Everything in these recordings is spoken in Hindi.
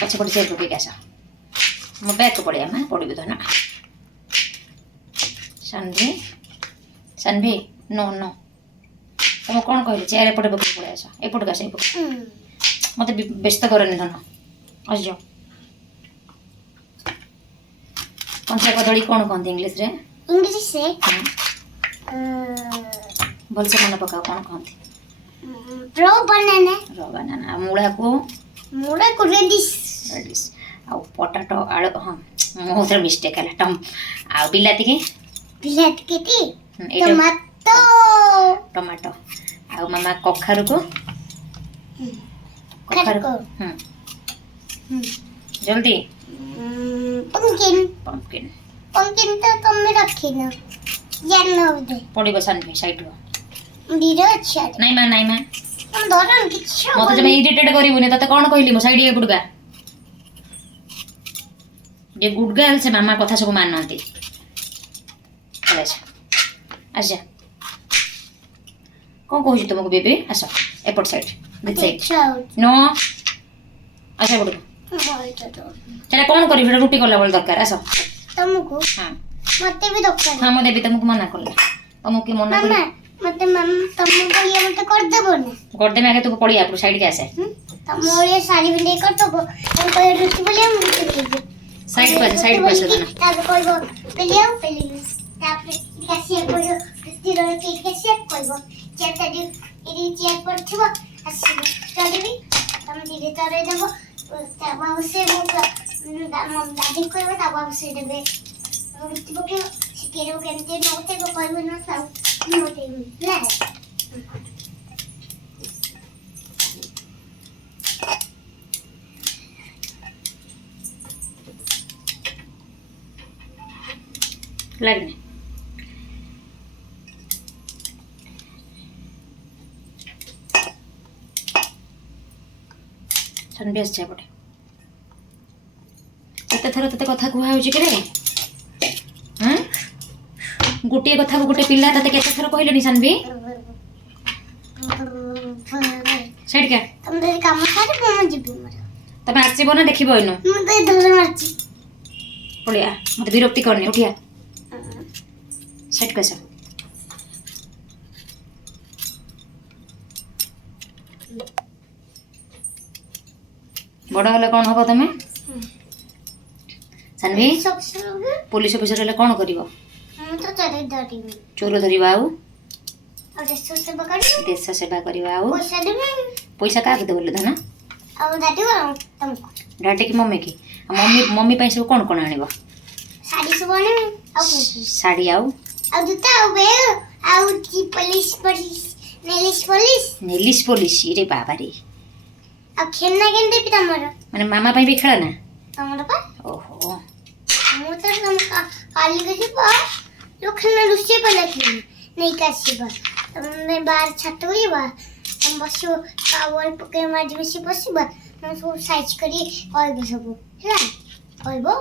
पछे पटे चेयर पके आस मो बैग को पड़े मैं पड़ी तो ना सानवी नो नो तुम कौन कहले चेयर एपटे पके पड़े आस एपट आस एपट मत व्यस्त करनी धन आज जाओ कंचा कदली कौन कहते इंग्लिश रे भलसे मन पकाओ कौन कहते रो बनाना मूला को रेडिश आ पोटाटो आलू हाँ मोर मिस्टेक है टम आ बिलाती के टमाटो आ मामा कखारु को जल्दी पंपकिन तो तुम रखी ना जानना दे पड़ी बसान पे साइड हो दीदा अच्छा नहीं मां हम दोरन किछ मते जमे इरिटेट करिवने तते कोन कहली मो साइड ए गुडगा जे गुडगा हल से मामा कथा सब माननती अच्छा कौन कहू तुमको बेबी आस एपट साइड दिस साइड नो अच्छा गुडगा चला कौन करी रुटी कला बोल दरकार आस तुमको हां मते भी दरकार हां मो देबी तुमको मना करला तुमको की मना कर मते मम तुमको ये मते कर देबो ना कर दे मैं आगे तू पड़ी आप साइड के आसे तुम ये साड़ी भी नहीं कर तो हम कोई रुचि बोले हम रुचि साइड पे ना तब कोई वो पहले तापर कैसे कोई रुचि रो के कैसे कोई चेता दी इरी चेक पर छबो आसी चली भी तुम धीरे तरे देबो तब से वो दादी को तब से देबे रुचि बोके केरो केमते नोते को कोई ना सब नोते ले लगने सनबेस छे पटे एते थर तते कथा कुहा होची कि रे हां गोटे कथा को गोटे पिल्ला तते केते थर कहले नि सनबी साइड के तुम दे काम करे मम जिबी मर तमे आसीबो ना देखिबो इनो मु दे धर मारची पड़िया मते विरक्ति करनी उठिया सेट कैसा बड़ा वाला कौन होगा तमे सनवी पुलिस ऑफिसर वाला कौन करिवो हम तो चले दादी चोर धरिबा आउ और देश सेवा करिबा आउ पैसा देबे पैसा का दे बोले धना अब दादी तुमको डाटे की मम्मी पैसा सब कौन कौन आनिबो साड़ी सब आने अब साड़ी आउ अब जूता बे आउ की नेलिश पुलिस रे बाबा रे अब खेलना केंदे भी तमरो माने मामा पे भी खेला ना तमरो पा ओहो मु तो तुम काली के पा लोखना रुसे पे लखनी नहीं कासीबा तुमने बाहर छत हुई बा तुम बसो कावल पके माजी बसी बसीबा तुम सब साइज करी कहबो सब ହେଲା कहबो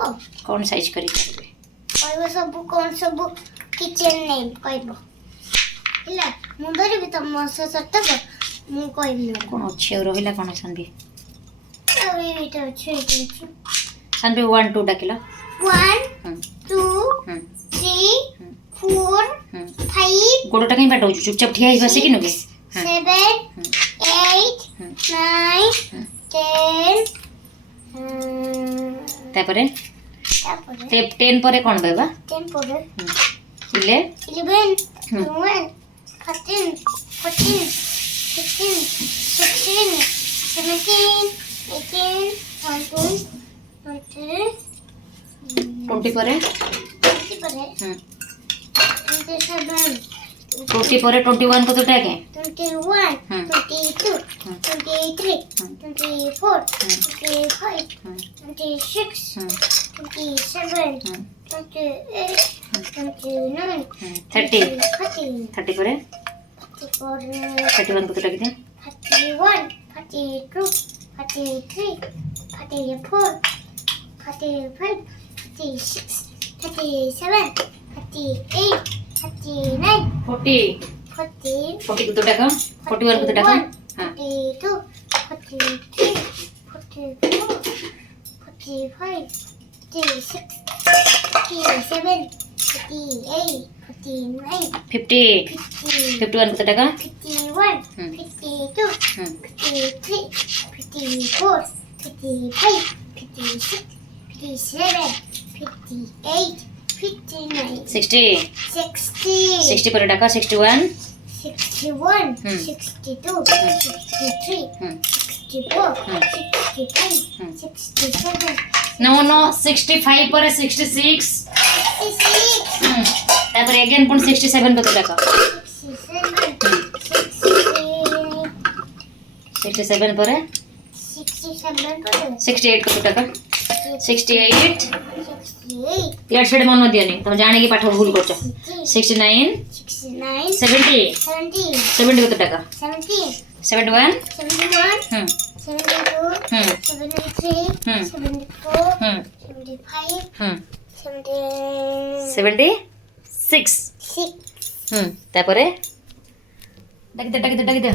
कौन साइज करी कहबो सब कौन सब किचन नेम कहबो ହେଲା मुंडरे भी तुम से सतब मु कहबी कौन अच्छे रहिला कौन सनबी अबे एटा अच्छे सनबी 1 2 डाकिला 1 2 3 4 5 गोडटा कहीं बैठो चुपचाप ठिया ही बसे कि नुके 7 8 9 10 तापरे 10 परे कोन बाबा 10 परे 11 12 13 14 15 16 17 18 19 20 परे 20 परे 27 20 परे 21 को तो टाके 21 22 23 24 25 26 27 28 29 30 परे 31 को तो टाके दे 31 32 33 34 35 36 37 38 39 40 को तो टाका 41 को तो टाका हां 42 43 44 55, 56, 57, 58, 59, 50 51 কত টাকা 51, হুম 52, হুম 53, 54, 55, 56, 57, 58, 59, 60 60, 60 পরে টাকা 61 61, Hmm. 62, 63, হুম 64, Hmm. 65, Hmm. 67, নো নো 65 পরে 66 66, হুম তারপরে अगेन পুন 67 কত টাকা 67 পরে 68 কত টাকা 68 ইয়ার সাইড মন দিয়ানি তুমি জানি কি পাঠ ভুল করছো 69 70 70 কত টাকা 71 হুম হুম Hmm. হুম হুম 76 হুম তারপরে ডাকি দে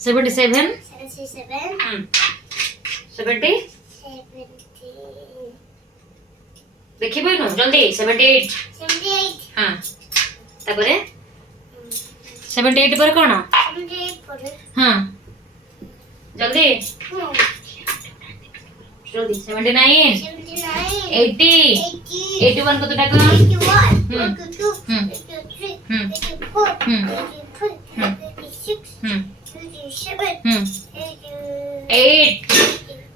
77 হুম 70 देखिए बोलो जल्दी 78 हाँ তারপরে 78 পরে কোন हाँ जल्दी जल्दी 79 80 81 কত টাকা Hmm. Hmm. Hmm. হুম হুম 8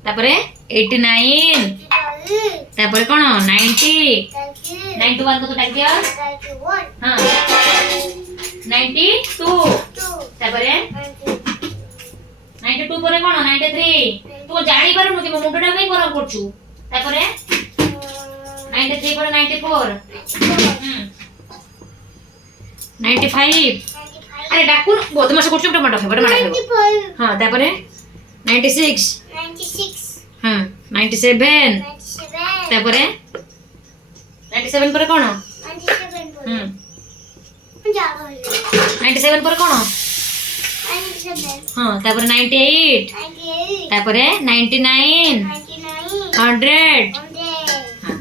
তারপরে 89 তারপরে কোন 90 91 কত টাকা হ্যাঁ 92 তারপরে 92 পরে কোন 93 তো জানি পারো যে মুন্ডটা কাই গরম করছু তারপরে 93 পরে 94 হুম 95 আরে ডাকুন বদমাশ করছো টমেটো খাবে হ্যাঁ তারপরে 96 হ্যাঁ 97 তারপরে 97 পরে কোন হুম 97 পরে কোন হ্যাঁ তারপরে 98 তারপরে 99 100 হ্যাঁ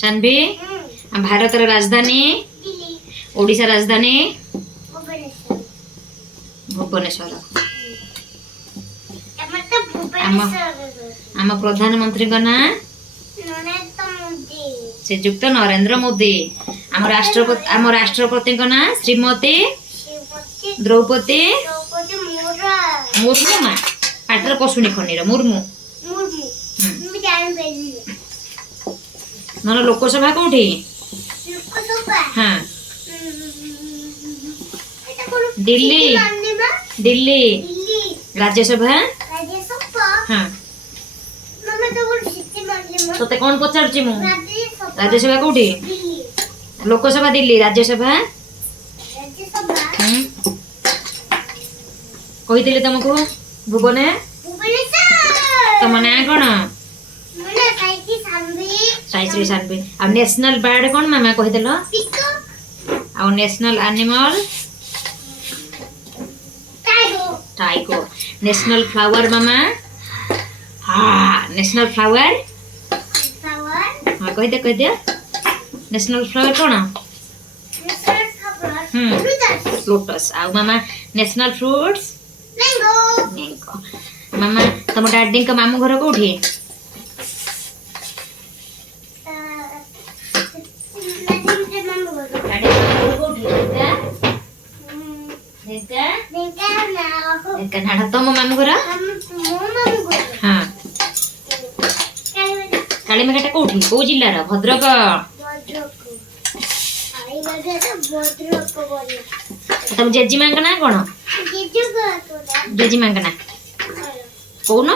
শানবি ଭାରତର ରାଜଧାନୀ ଓଡ଼ିଶା ରାଜଧାନୀ ଭୁବନେଶ୍ୱର ଆମ ପ୍ରଧାନମନ୍ତ୍ରୀଙ୍କ ନାଁ ଶ୍ରୀଯୁକ୍ତ ନରେନ୍ଦ୍ର ମୋଦି ଆମ ରାଷ୍ଟ୍ରପତିଙ୍କ ନାଁ ଶ୍ରୀମତୀ ଦ୍ରୌପଦୀ ମୁର୍ମୁ ମା ପାଟିରେ ପଶୁନି ଖଣ୍ଡିର ମୁର୍ମୁ ନହେଲେ ଲୋକସଭା କୋଉଠି ହଁ ଦିଲ୍ଲୀ ଦିଲ୍ଲୀ ରାଜ୍ୟସଭା ହଁ ତତେ କଣ ପଚାରୁଛି ମୁଁ ରାଜ୍ୟସଭା କୋଉଠି ଲୋକସଭା ଦିଲ୍ଲୀ ରାଜ୍ୟସଭା କହିଥିଲି ତମକୁ ଭୁବନେ ତମ ନାଁ କଣ ସାଇଶ୍ରୀ ସାନ୍ଭି ଆଉ ନ୍ୟାସନାଲ ବାର୍ଡ କଣ ମାମା କହିଦେଲ ଆଉ national animal tiger national flower मामा हाँ नेशनल फ्लावर हाँ कह दे नेशनल फ्लावर कौन लोटस आउ मामा नेशनल फ्रूट्स मैंगो मामा तुम डैडी का मामू घर कोठी ढेंकानाल तुम मामू घर हाँ कालीमेघाटा कोठी को जिल्लार भद्रक तुम जेजीमा ना कौन जेजीमा ना कौन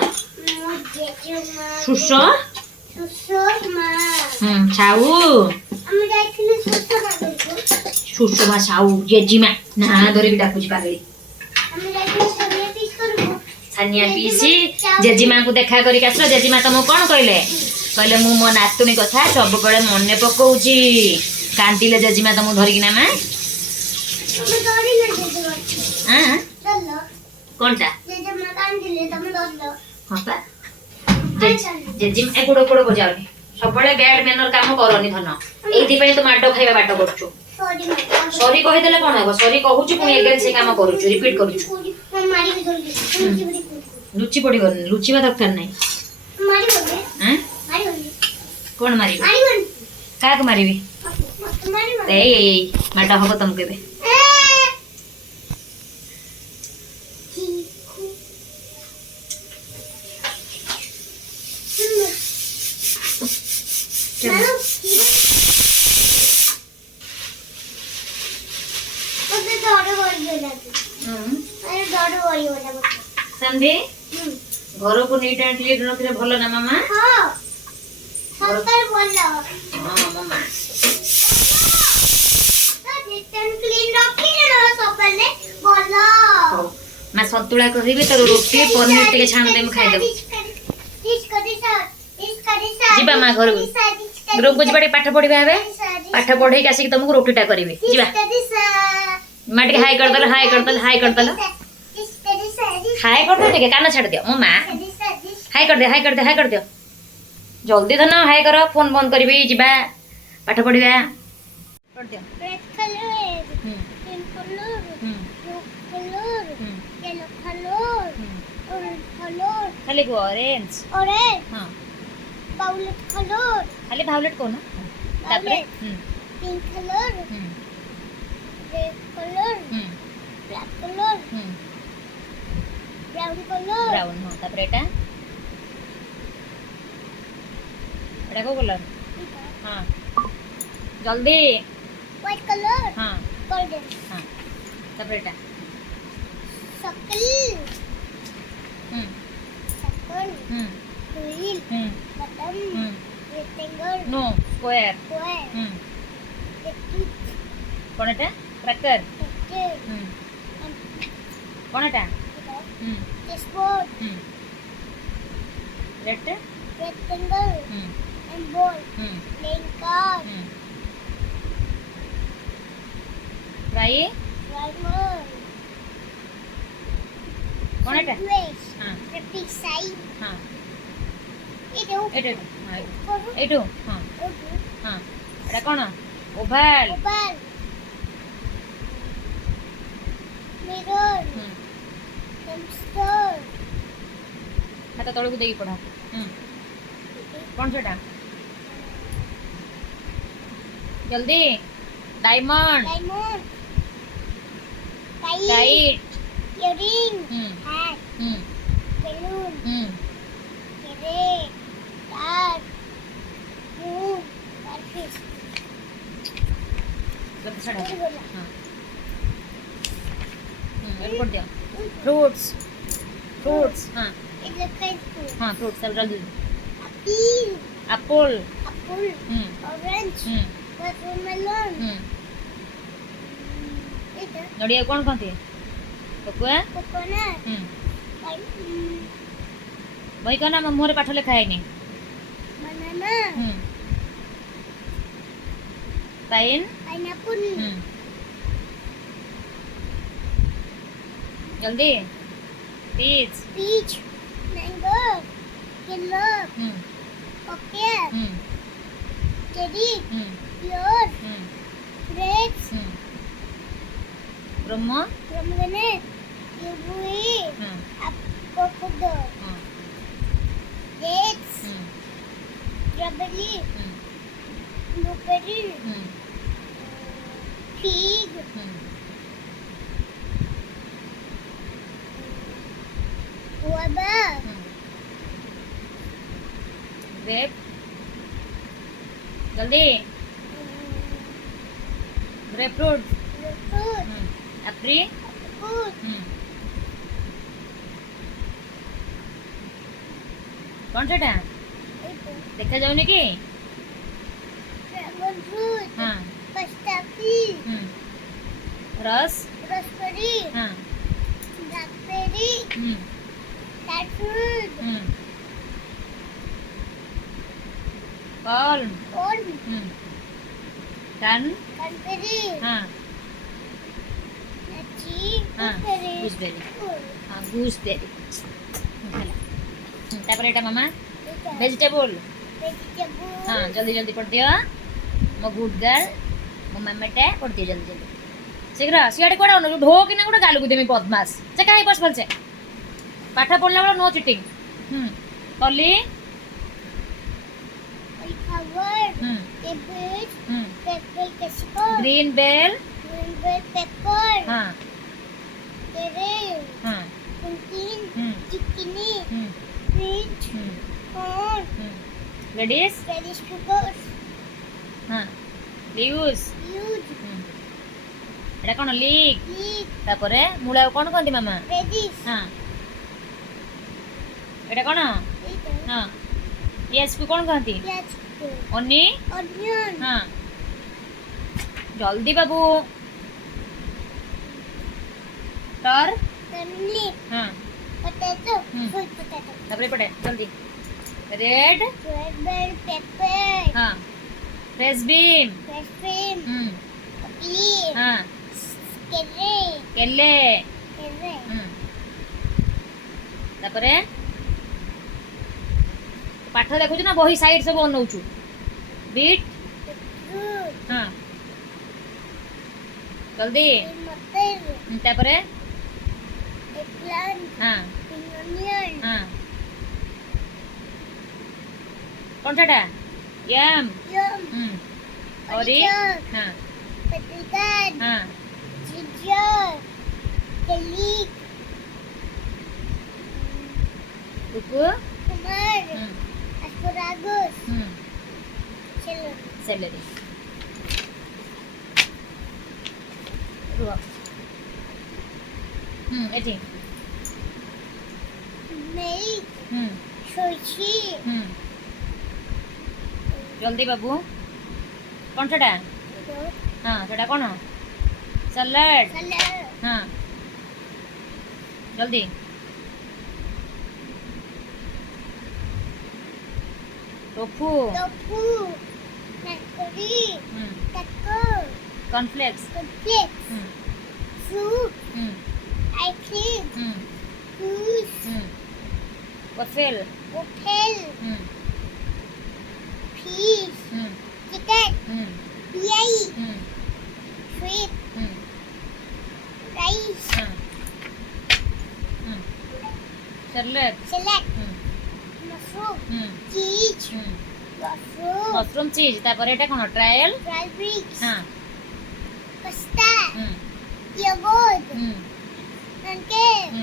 सुस छाऊ सुषमा साहू जेजीमा ना धरे भी डाकुची पागली छानिया पीसी जेजीमा को देखा करी आसलो जेजीमा तुमको कौन कहले कहले मु मो नातुणी कथा सब बेले मने पकाउची कांदिले जेजीमा तुमको धरिकिना मा ତମେ ଦରିଲେ ଜେଜେମା हां ଚାଲ कोनटा ଜେଜେମା କାନ୍ଦିଲେ ତମେ ଦରିଲ हां पा जेजिम ए गुडो गुडो बजावनी सबले बैड मैनर काम करनी धन एथि पय तो माडो खाइबा बाट करछु सॉरी सॉरी कहि देले कोन हबो सॉरी कहूछु पुनी अगेन से काम करूछु रिपीट करूछु मारी भी जल्दी लुची पड़ी गन लुचीबा दरकार नै मारी बोले हैं मारी बोले कोन मारिबी मारी बोले का को मारिबी मारी बोले ए माडो हबो तुम केबे संदे घर को नीट एंड क्लीन रखले भलो ना मामा हां सत्तर बोलो हां मामा नीट एंड क्लीन रखिले ना सबले बोलो मैं संतुला कहबी तो रोटी पनीर टिके छान देम खाइ देब जीबा मा घर ग्रुप को जीबा पाठ पढ़िबा हबे पाठ पढ़ै के आसी तुमको रोटीटा करबी जीबा माटी हाय कर दल हाय कर दल हाय कर दल हाय कर दे कान छाड़ दियो मो मां हाय कर दे हाय कर दे हाय कर दियो जल्दी धन हाय कर फोन बंद करबी जीबा पाठ पढ़िबा कर दियो red colour pink colour blue colour yellow colour orange colour खाली को ऑरेंज ऑरेंज हां वायलेट कलर खाली वायलेट को ना तापरे pink colour red colour black colour brown colour brown हां तापरे एटा एटा को कलर हां जल्दी व्हाइट कलर हां गोल्डन हां तापरे एटा circle circle wheel button rectangle no square square कोन एटा ट्रैक्टर रेक्टेंगल कोन एटा chessboard rectangle and ball playing card try primer कोन एटा squares हां traffic sign हां edu एटा हां एटू हां हां एटा कोन ओवल oval mirror dumpster हाथ तळ को देई पढा कोन छटा जल्दी diamond diamond kite earring hat balloon carrot dart moon starfish जल्दी छड़ा बोला हां वेल कर दिया फ्रूट्स फ्रूट्स हां it's a kind fruit हां फ्रूट्स सब जल्दी apple apple apple orange watermelon এটা नडिया कोन खाती कोकुआ coconut भाई का नाम मोरे पाठ लिखा है नहीं banana पाइन pineapple जल्दी peach peach mango yellow papaya cherry pear grapes ब्रह्म pomegranate kiwi avocado dates strawberry blueberry fig guava grape जल्दी ग्रेप फ्रूट fruit एप्री fruit कौन सा था देखा जाओ कि dragon fruit हाँ pistachio रस raspberry हाँ blackberry jackfruit palm corn can cranberry हाँ हां गुसबेरी हां गुसबेरी ହେଲା ତାପରେ ଏଟା ମାମା ଭେଜିଟେବୁଲ हां जल्दी जल्दी पढ़ दियो मो गुड गर्ल मो मम्मीटे पढ़ दियो जल्दी जल्दी शीघ्र सियाड़े कोड़ा ढो कि ना गोटे गालू देमी बदमाश से काहे बस भलसे पाठ पढ़ला बेला नो चिटिंग कली ग्रीन बेल हाँ हाँ लेडीज हाँ लीव्स एटा कोन लीक तापरे मूला कोन कहंती मामा हाँ एटा कोन हाँ यस को कोन कहंती ओनी हाँ जल्दी बाबू टर हाँ potato full potato तापरे पटे जल्दी रेड bell pepper हाँ fresh bean fresh cream broccoli हाँ carrot केले तापरे पाठ देखुछु ना बही साइड सब बनौछु बीट beetroot हाँ जल्दी मटर तापरे eggplant हाँ green onion हाँ कौन सा यम yum और ये Onion. हाँ paprika हाँ ginger garlic Kuku tomato asparagus celery salary रुआ एटी milk sushi जल्दी बाबू कौन सा हाँ सेटा कौन सलाड salad हाँ जल्दी tofu tofu macaroni taco cornflakes cornflakes fruit ice cream juice वफेल waffle fish chicken pie sweet rice शर्लेट salad mushroom cheese mushroom mushroom चीज तापर एटा कोन ट्रायल raspberries हाँ pasta yogurt pancake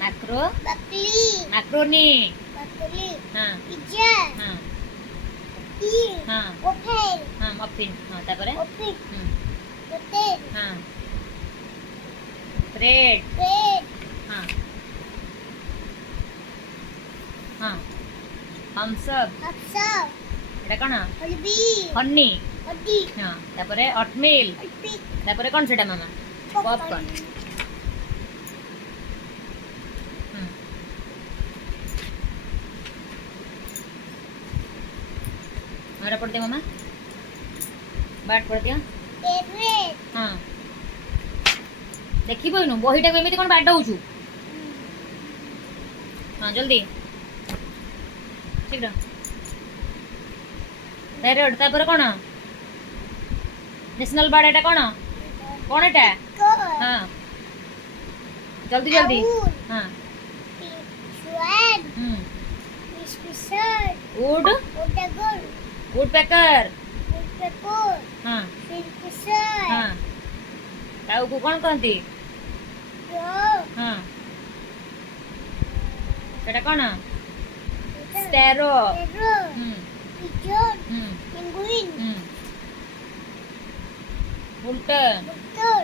macro broccoli macaroni broccoli हाँ pizza हाँ tea हाँ waffle हाँ मफिन हाँ तापर waffle potato हाँ ब्रेड bread हाँ हाँ थम्स अप hapsa एटा कोन halbi हनी hodi हाँ तापर ओटमील pick तापर कोन सेटा मामा पॉपकॉर्न मेरा पढ़ दिया मामा बाट पढ़ दिया favorite हाँ देखी बहिनु बहीटा को एमिति कोन बाडौछु हाँ जल्दी शीघ्र पैरोट तापर कोन नेशनल बर्ड एटा कोन कोन एटा goat हाँ जल्दी जल्दी owl हाँ swan fisher would otagon would packer woodpecker हाँ fisher हाँ ताऊ को कोन कहंती crow हाँ सेटा कोन sparrow sparrow pigeon penguin vulture vulture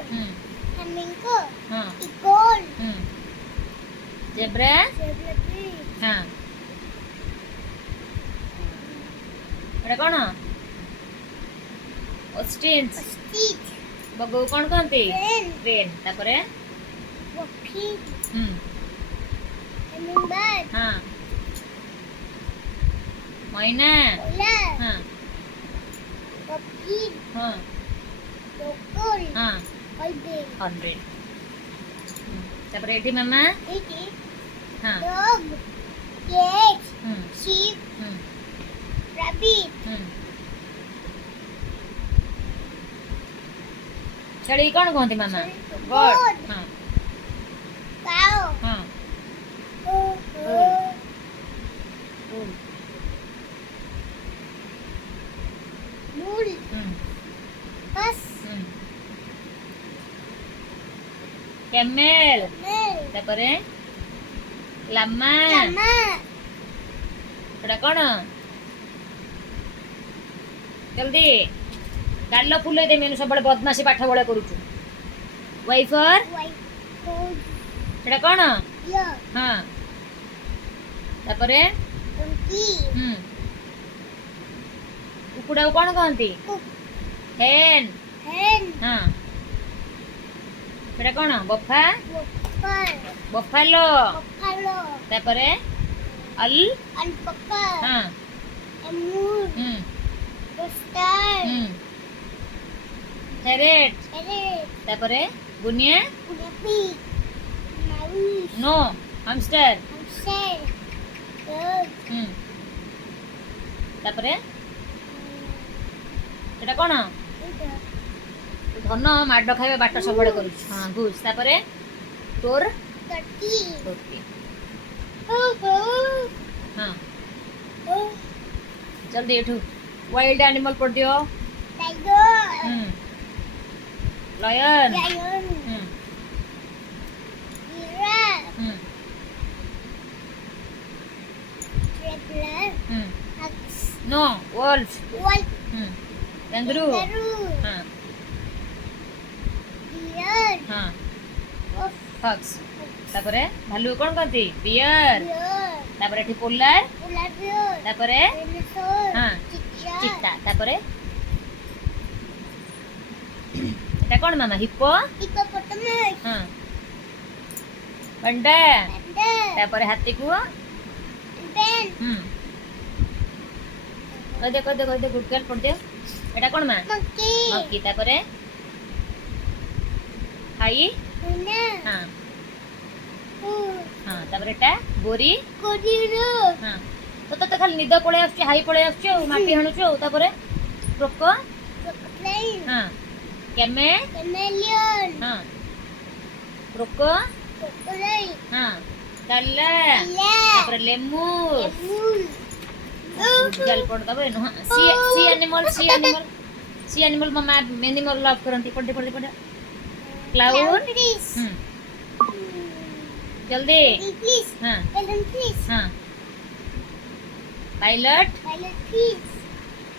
flamingo हाँ eagle जेब्रा zebra fish हाँ एटा कोन ऑस्ट्रिच ostrich बगु कोन कहंती wren ट्रेन तापरे wappy hummingbird हाँ मैना ola हाँ pumpkin हाँ local हाँ oilbean 100 ତାପରେ ଏଠି ମାମା ଏଇଠି ହଁ dog, cat, ହୁଁ sheep, ହୁଁ rabbit, ହୁଁ ଛେଳି କଣ କହନ୍ତି ମାମା? Goat. ହଁ cow, ହଁ bull, ବୁଲ୍ bull, ହୁଁ horse, ହୁଁ camel camel, ତାପରେ ଲାମା llama, ସେଟା କଣ? ଜଲ୍ଦି ଗାଲ ଫୁଲେଇ ଦେମି ସବୁବେଳେ ବଦମାସି ପାଠ ବଳେ କରୁଛୁ ୱାଇଫର white goat, ସେଟା କଣ? deer, ହଁ ତାପରେ donkey, ହୁଁ କୁକୁଡ଼ାକୁ କଣ କହନ୍ତି? cook, ହେନ୍ hen, ହଁ ସେଟା କଣ? ବଫା buffalo, ବଫାଲୋ buffalo, ତାପରେ ଅଲ alpaca, ହଁ lemur, ହୁଁ rooster, ହୁଁ ଫେରେଟ୍ parrot, ତାପରେ guinea guinea pig, mouse, no hamster hamster, dog, ହୁଁ ତାପରେ ସେଟା କଣ? eagle, ଧନ ମାଡ ଖାଇବା ବାଟ ସବୁବେଳେ କରୁଛୁ ହଁ ଘୁଷ ତାପରେ ତୋର turkey, ଟୋପି oh, ହଁ oh, ଜଲ୍ଦି ଏଠୁ ୱାଇଲ୍ଡ ଆନିମଲ ପଢିଦିଅ tiger, ଲୟନ lion, giraffe, ହୁଁ traveler, ox, no wolf wolf, kangaroo kangaroo, ହଁ deer, ହଁ wolf, fox ତାପରେ ଭାଲୁ କଣ କହନ୍ତି? ବିୟର bear, ତାପରେ ଏଠି ପୋଲାର polar bear, ତାପରେ dinosaur, ହଁ cheetah, ଚିତା ତାପରେ ଏଟା କଣ ମାମା? ହିପୋ hippopotamus, ହଁ ପଣ୍ଡା panda, ତାପରେ ହାତୀକୁ ben, କହିଦେ ଗୁଡ ଗାର୍ଲ ପଢିଦିଅ ଏଟା କଣ ମା? monkey, ମକି ତାପରେ ହାଇ hyena, ହଁ oh, ହଁ ତାପରେ ଏଟା ଗୋରି gorilla, ହଁ ତତେ ଖାଲି ନିଦ ପଳେଇ ଆସୁଛି ହାଇ ପଳେଇ ଆସୁଛି ଆଉ ମାଟି ହାଣୁଛୁ ଆଉ ତାପରେ କ୍ରୋକ crocodile, ହଁ କେମେ chameleon, ହଁ କ୍ରୋକ crocodile, ହଁ କାଲା illa, ତାପରେ ଲେମୁର lemur, ଗୁଡଗାଲ ପଢିଦବ ନୁହଁ ସି ଆନିମଲ ମାମା ଏନିମଲ ଲଭ୍ କରନ୍ତି ପଢି କ୍ଲାଉଡ clownfish, ଜଲ୍ଦି fish, ହଁ balloonfish, ହଁ ପାଇଲଟ pilotfish,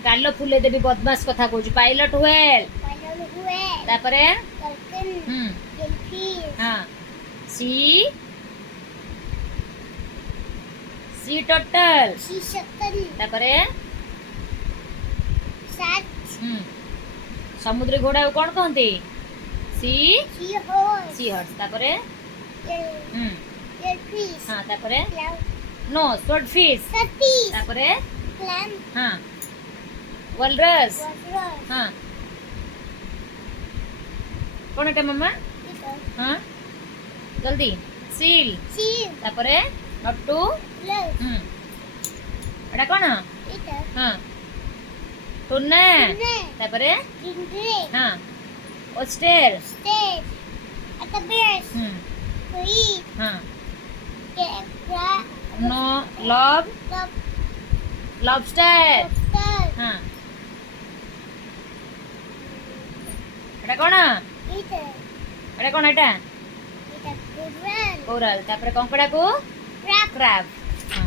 ଗାଲ ଫୁଲେଇ ଦେବି ବଦମାସ କଥା କହୁଛୁ ପାଇଲଟ ହୁଏଲ balloon whale, ତାପରେ dolphin, ହୁଁ jellyfish, ହଁ C C total sea turtle, ତାପରେ shark, ହୁଁ ସମୁଦ୍ର ଘୋଡାକୁ କଣ କହନ୍ତି? ସି seahorse, ସି ହର୍ସ ତାପରେ ହୁଁ jellyfish, ହଁ ତାପରେ clown, no sword fish catfish, ତାପରେ clam, ହଁ walrus walrus, ହଁ କଣ ଏଟା ମାମା? eagle, ହଁ ଜଲ୍ଦି seal seal, ତାପରେ ନଟୁ blouse, ଏଟା କଣ? eagle, ହଁ ଟୁନା snake, ତାପରେ stingray, ହଁ oyster stage, at the bears, free, ହଁ crab, no love lobster lobster, ହଁ ଏଟା କଣ? eagle, ଏଟା କଣ ଏଟା? coral, କୋରାଲ ତାପରେ କଙ୍କଡାକୁ crab, କ୍ରାବ ହଁ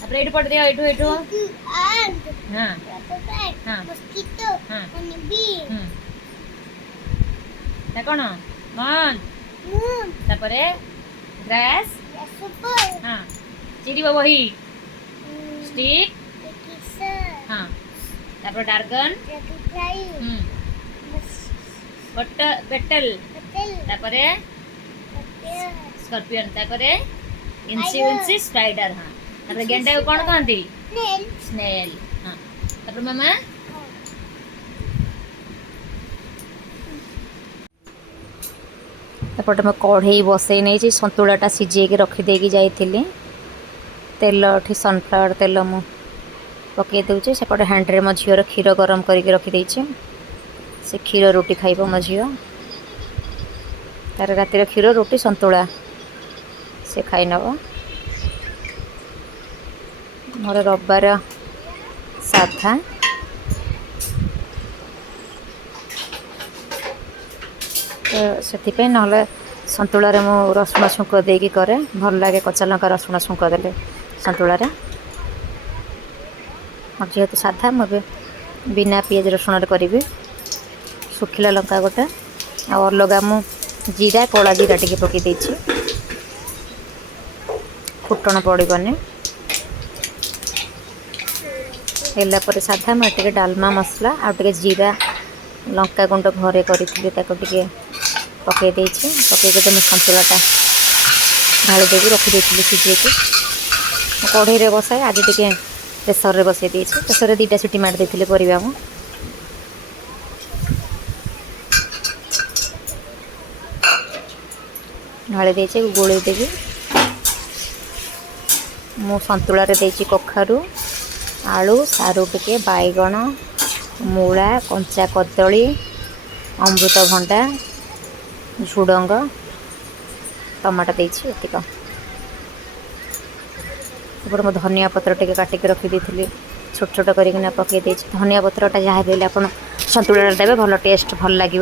ତାପରେ ଏଇଠୁ ପଢିଦିଅ ଏଇଠୁ ant, ହଁ rattlesnake, Huh. mosquito, Huh. honeybee, ଏଟା କଣ? ମନ୍ moon, ତାପରେ ଗ୍ରାସ୍ grasshopper, ହଁ ଚିରିବ ବହି ଷ୍ଟିକ୍ kisser, ହଁ ତାପରେ ଡାର୍ଗନ dragonfly, ବେଟଲ turtle, ତାପରେ bear, ସ୍କର୍ପିଅନ ତାପରେ ଇନ୍ସିଉନ୍ସି ସ୍ପାଇଡର ହଁ ତାପରେ ଗେଣ୍ଡାକୁ କଣ କହନ୍ତି? snail, ସ୍ନେଲ ହଁ ତାପରେ ମାମା एपटे मैं कढ़ई बसई नहीं सतुलाटा सीझे रखिदे जाइली तेल एठी सनफ्लावर तेल मु पकई दूचे सेपटे हांडे मो झीर क्षीर गरम करके रखिदे से क्षीर रोटी खाइब मो झी तार रातिर क्षीर रोटी सतुला से खाई नब मोर रविवार साधा तो से ना सतुला मु रसुण छुंक देकी करे भल लगे कच्चा लंका रसुण छुंक देले सतुला जेहेतु साधा मुझे बिना पियाज रसुण करी सुखिला लंका गोटे अलगा मु जीरा कला जीरा टे पकई देछि फुटण पड़बनी हेल्ला साधा मुझे डालमा मसला आउटे जीरा लंका गुंड घरे करी टे पकई देछि पकईके तो सतुलाटा ढाली देवी रखिदे सीझे कढ़ई बसाए आज टे प्रेसर बसई देछि प्रेसर 2टा सीटी मार देथिले परिबा मु ढाली देछि गोले देवी मु सतुला देछि कखारु आलू सारू टिके बैगण मूला कंचा कदली अमृतभंडा झुडंग टमाटो देछि एतिक मो धनिया पत्र टे काटिक रखिदी छोट छोट करना पकई दे धनिया पत्रटा जहाँ भी आप सतुला देवे भल टेस्ट भल लगे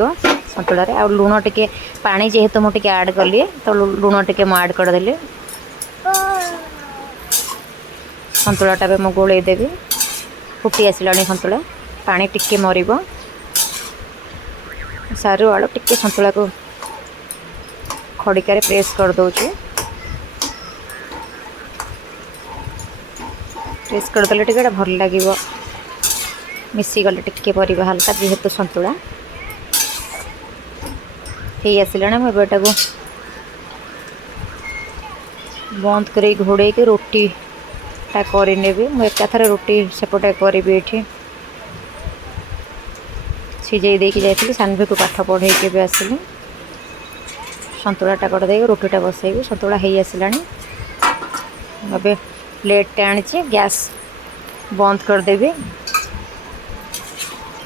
सतुला आ लुण टे पानी जेहेतु मुझे आड कली तो लुण टे आड करदेली सतुलाटा भी मुझे गोल देवी फुटी आसला सतुला पानी टिके मरब सारू आलू टिके सतुला को खड़िकार प्रेस कर दौचे प्रेस करदेले टे भल लगे मिसीगले टिके परिबा हल्का जेहेतु सतुला हो आसला मुझे बंद कर घोड़े के रोटी टा करनेबी मुझे एकाथरे रोटी सेपटे करी ये सीझे देकी जाइली सानवी को पाठ पढ़े के भी आसली सतुलाटा कर रोटीटा बसैबी सतुला हो आसला अब प्लेट आनी गैस बंद करदेवी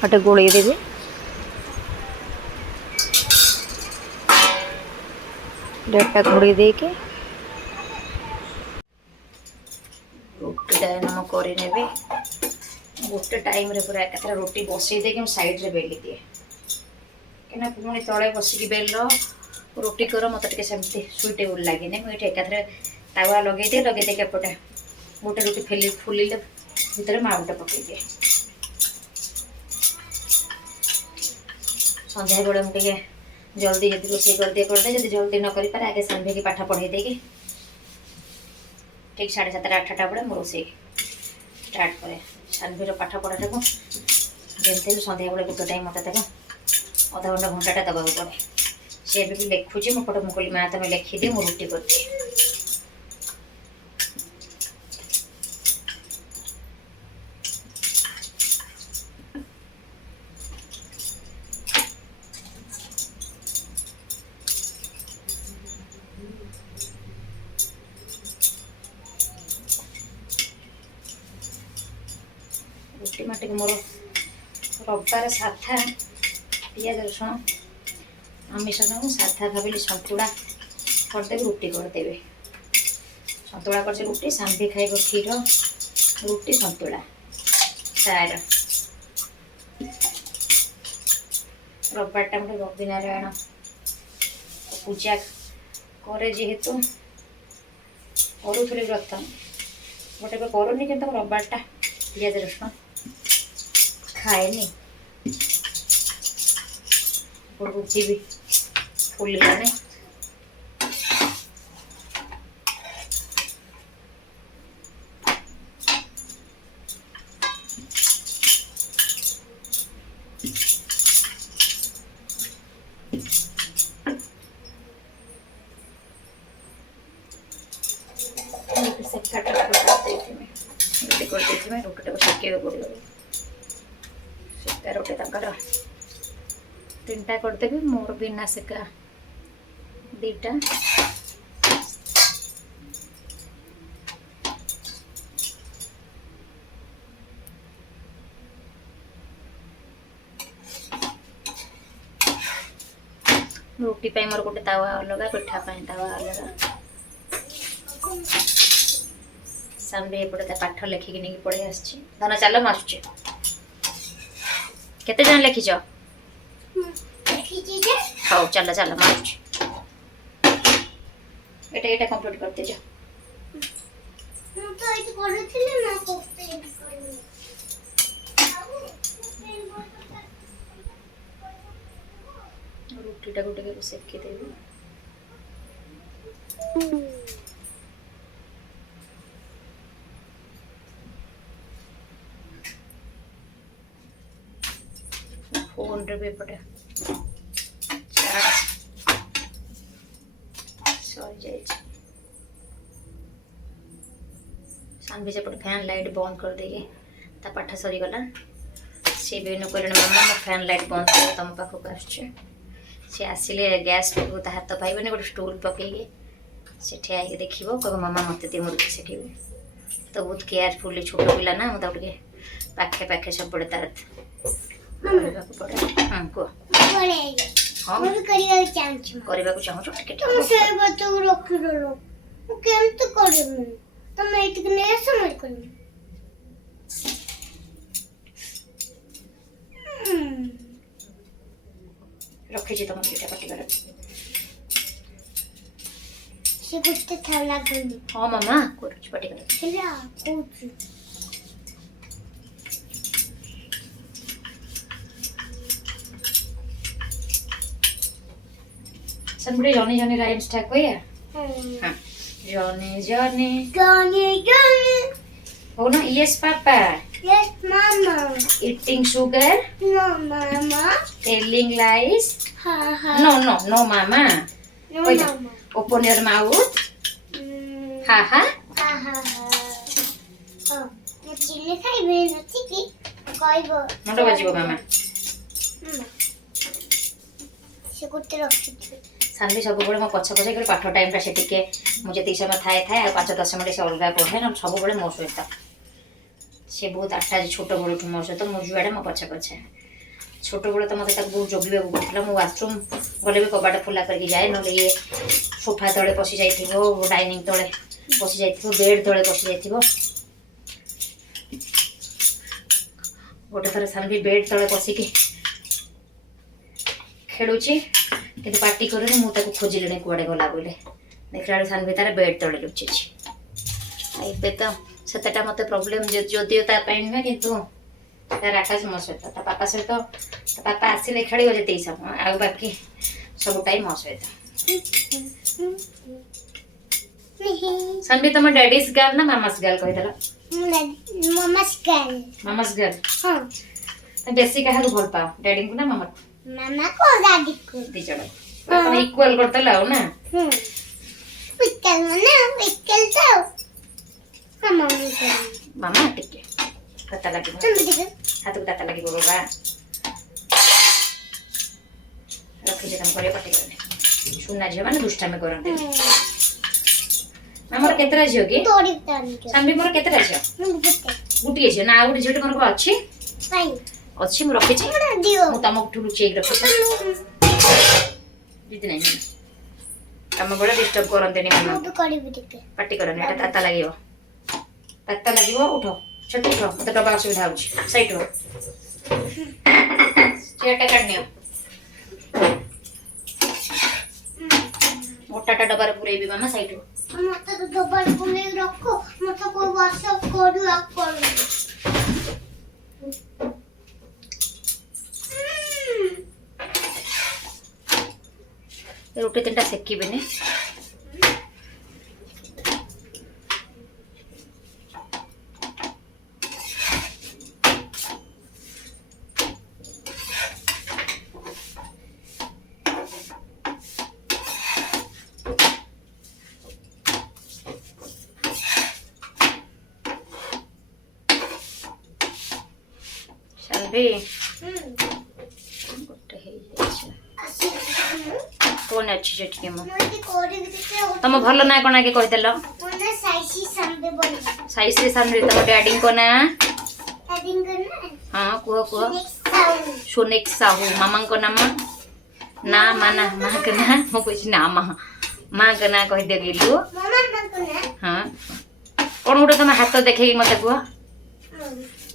गोटे गोल देवी प्लेटा घोड़ी देके रोटीटा नम करनेबी गोटे टाइम रे पूरा एकाथरे रोटी बसई देके साइड रे बेली दिए कहीं पुणी तले बसिक बेल रोटी कर मत सेमती सुइटेबल लगे मुझे एकाथरे तावा लगे देके एपटे गोटे रोटी फुलिले भितर माँ गोटे पकई दिए संध्या बेले मुझे जल्दी जब रोषे करदे जब जल्दी न कर पारे आगे सानवी की पाठ पढ़े देगी ठीक 7:30 8टा बेले मो रोषे स्टार्ट करे सानवीर पाठ पढ़ाटा को जमी सन्ध्या बेले गोटे टाइम मत अधा घंटा घंटाटा दबा पड़े सी भी लिखुची मुझे मुझे माँ तुम लिखिदे मु रुटी कर रोटी माटी मोर रविवार साधा पियाज रसुण आमिष न साधा भाविली सतुला करदेवी रुटी करदेवी सतुला कर रुटी सानवी खाइब क्षीर रुटी सतुला तार रविवारटा मुझे रविनारायण पूजा करे जेहेतु करूली व्रत गोटे करूनी कि रविवारटा पियाज रसुण खाएनी रुटी भी फुलिलानी रोटी सेके पड़ो सेका रोटी 3टा करदेवी मोर बिना सेका दीटा रोटी पे मोर गोटे तावा अलग पिठा तावा अलग सामने एपटे पाठ लेखिकी नहीं पढ़े आसछि धन चल मासुचे केते जन लिखिछ हाउ चल चल मासुचे एटा कंप्लीट करते जा हम तो एत पढुथिले ना कोपे रोटीटा गोटे के सेकी देबी फोन रे पेपटे सानवी सेपटे फैन लाइट बंद कर देगी ता पाठ सरी गला से भी न कहले मम्मा मो फैन लाइट बंद कर तुम पाखक आछे से आसिले गैस को ता हाथ पाइबने गोटे स्टूल पकेगी से ठिया आके देखिबो कह मम्मा मते दे मुर्गी सेकिबे तो बहुत केयरफुली छोट पिला ना मत उठके पाखे पाखे सब पड़े तार करबा को पड़े हां को पड़े हां मैं भी करबा चाहू टिके तुम से बच्चों को रख लो वो केम तो करे मैं तो मैं इतने समझ कर रखे जे तुम दुटा पाटी कर से कुछ था लागल हां मामा कुछ पाटी कर चला कुछ somebody Johnny Johnny rhyme start कोई है हां जॉनी जॉनी Johnny, Johnny. हो ना yes papa Yes, Mama. Eating sugar No, Mama. Telling lies Ha ha. No no no mama No, Wait. Mama. Open your mouth Mm. Ha हा Ha ha ha. Oh, मैं चिल्ले खाइबे नथि कि कहबो मुंड बाजिबो मामा से कुत्ते रखिथि सानवी सब बड़े मो पछ पछ कर पाठ टाइम ता से टिके मुझे 30 समय थाए थाए आ 5-10 मिनिट से अलगा पढ़े ना सब बड़े मो सहित से बहुत आठा छोट बड़ ठु मो सहित मो जुआडे मो पछ पछ छोट बड़ तो मते तक बहुत जगलिबा पड़थला मो वाशरूम गले भी कबाटा खुला करके जाए न ये सोफा तळे पसी जाइथिबो डाइनिंग तळे पसी जाइथिबो बेड तळे पसी जाइथिबो गोटे थर सानवी बेड तळे पसी के खेलुची किंतु पार्टी करे मु ताको खोजिले कुआडे गला बोले देखला सानवी तार बेड तळे लुचि एबे तो सेटा मते प्रॉब्लम जदियो ता पाइन में किंतु तार आकाश मो सहित ता पापा सहित ता पापा आसिले खेली हो जते सब आ बाकी सब टाइम मो सहित नहीं सानवी तुम डैडीज गर्ल ना मामास गर्ल कहि देला मामा's girl. मामास गर्ल हाँ त बेसी काहा को भल पाओ डैडी को ना मामा को मामा को दादी को दी जण तुम इक्वल करते लाओ ना पिकल ना पिकल तो मामा मामा टिके तता लगी तुम देखो हाथ को तता लगी बाबा रखी जे तुम करे पटे करने सुना जे माने दुष्टा में करते हमर केतरा जियो के तोड़ी तानी के सानवी मोर केतरा जियो गुटी जियो ना गुटी जेट मोर को अछि नहीं अछि मु रखी छी दियो मु तमक ठुलु चेक रखी दीदी नहीं हम बड़ा डिस्टर्ब करते नहीं मैं मामा भी करी भी देखे पार्टी करने एटा ताता लागिवो उठो छोटी उठो मते डबा असुविधा होछि साइड हो चेटा काढनियो मोटाटा डबारे पुरेबी मामा साइड हो मत तो दोबारा बोले रखो मत को व्हाट्सएप करू आप करो रोटी तीनटा सेकी बेने सानवी गोटे हे जाइछ कौन अच्छी से टिके मो मोती कोडी बिते तुम भल ना कोना के कहिदेल मोना साइसी संबे बोल साई से सामने तुम डैडी को ना हेडिंग करना हां कुह कुह नेक्स्ट साउंड सोनेक साहू मामा को नाम ना माना माँ का ना मो कुछ ना माँ का ना कहि दे गेलु मामा को ना हां कौन गोटे तुम हाथ देखे मते कुह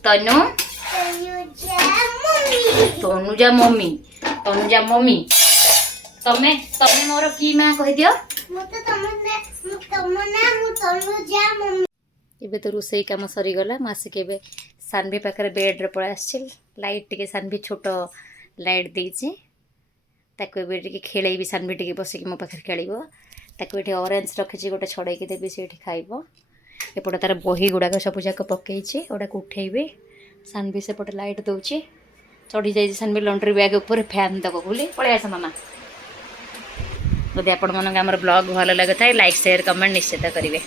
तनु तनुजा मम्मी तनुजा मम्मी तमे तमे मोर की माँ कहि दियो मु तो तम ना मु तनुजा मम्मी एबे तो रोसई काम सरी गला मासी के बे सानवी पाखरे बेड रे पळा आछिल लाइट टिके सानवी छोट लाइट देछि ताको एबे टिके खेलैबी सानवी टिके बसिक मो पाखरे खेलिबो ताको एठी ऑरेंज रखिछि गोटे छड़ै के देबी से एठी खाइबो एपटे तार बही गुड़ाक सब जाक पकईछि ओडा को उठेबी सानवी सेपटे लाइट दउछि चढ़ी जाइछि सानवी लॉन्ड्री बैग ऊपर फैन दब बोली पळे आस मामा यदि आपण मन हमर ब्लॉग भल लगे लाइक शेयर कमेंट निश्चित करेंगे।